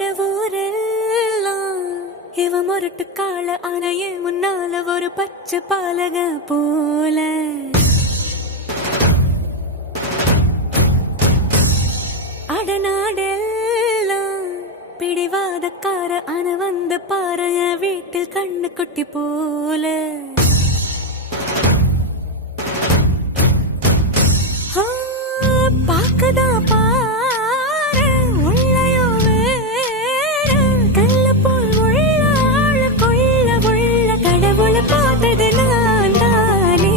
ஊரெல்லாம் இவ முரட்டு கால அணைய முன்னால ஒரு பச்சை பாலக போல அடநாடெல்லாம் பிடிவாதக்கார அன வந்து பாருங்க வீட்டில் கண்ணு குட்டி போல பாக்கதா பாரு உள்ளயோ வேற கல்ல போல் உள்ள ஆள கொள்ள உள்ள கடவுளை பார்த்தது நான் தானே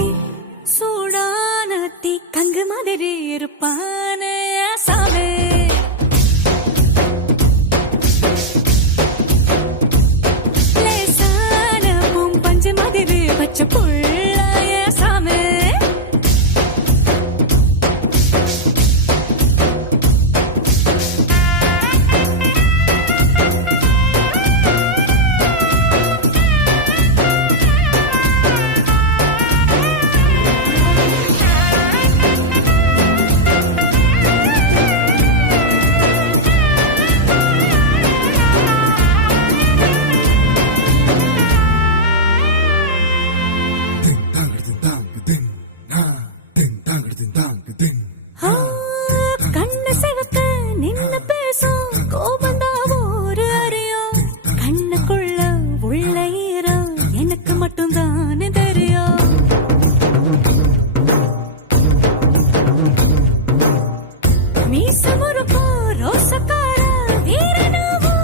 சூடான தீ கங்கு மாதிரி இருப்பானே சாவே லேசான பூம் பஞ்சு மாதிரி பச்சை புள்ளாய சாமே கண்ணு சிவக்க நின்னு பேசும் கோபந்தா ஒரு அறியும் கண்ணுக்குள்ள உள்ள ஈரம் எனக்கு மட்டும் தானே தெரியும் மீச முறுக்கும் ரோசக்கார வீரனா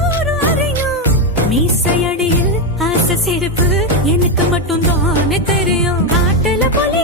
ஒரு அறியும் மீசையடியில் ஆசை சிரிப்பு எனக்கு மட்டும் தானே தெரியும் காட்டுல போல